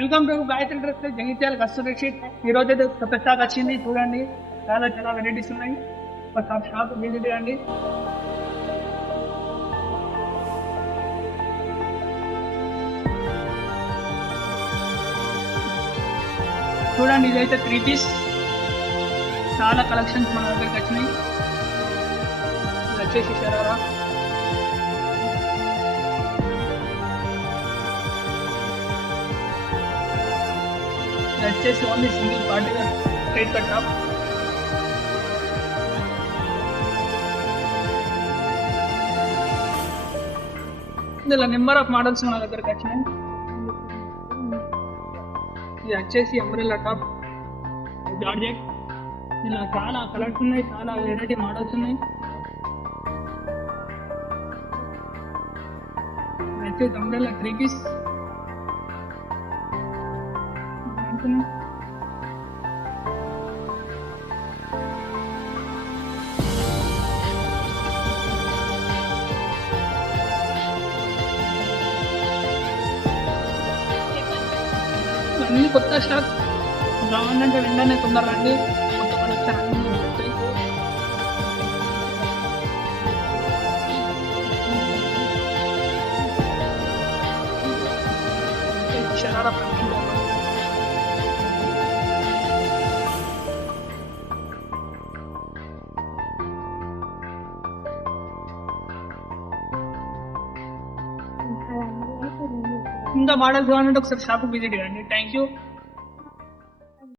Welcome to Gayatri dress Jagtial customer sheet. ఈ రోజు అయితే కొత్త స్టాక్ వచ్చింది, చూడండి. చాలా చాలా వెరైటీస్ ఉన్నాయి. ఒక షాప్ విజిట్ చేయండి. చూడండి, ఇదైతే 3 పీస్. చాలా కలెక్షన్స్ మన దగ్గరికి వచ్చినాయి. ఇది వచ్చేసి శరారా, ఇది వచ్చేసి only single party straight cut top. ఇందులో నెంబర్ ఆఫ్ మోడల్స్ మన దగ్గరికి వచ్చినాయి. ఇది వచ్చేసి అంబ్రెల్లా టాప్ జార్జెట్. ఇలా చాలా కలర్స్ ఉన్నాయి, చాలా వెరైటీ మోడల్స్ ఉన్నాయి. ఇది వచ్చేసి అంబ్రెల్లా 3 పీస్. అన్ని కొత్త స్టాక్ రావాలంటే వెంటనే తొందర రండి. కొత్త కలెక్షన్ అన్ని వస్తాయి. శరారా ప్రింటింగ్ ఇంకా మోడల్స్ కావాలంటే ఒకసారి షాప్ విజిట్ చేయండి. Thank you.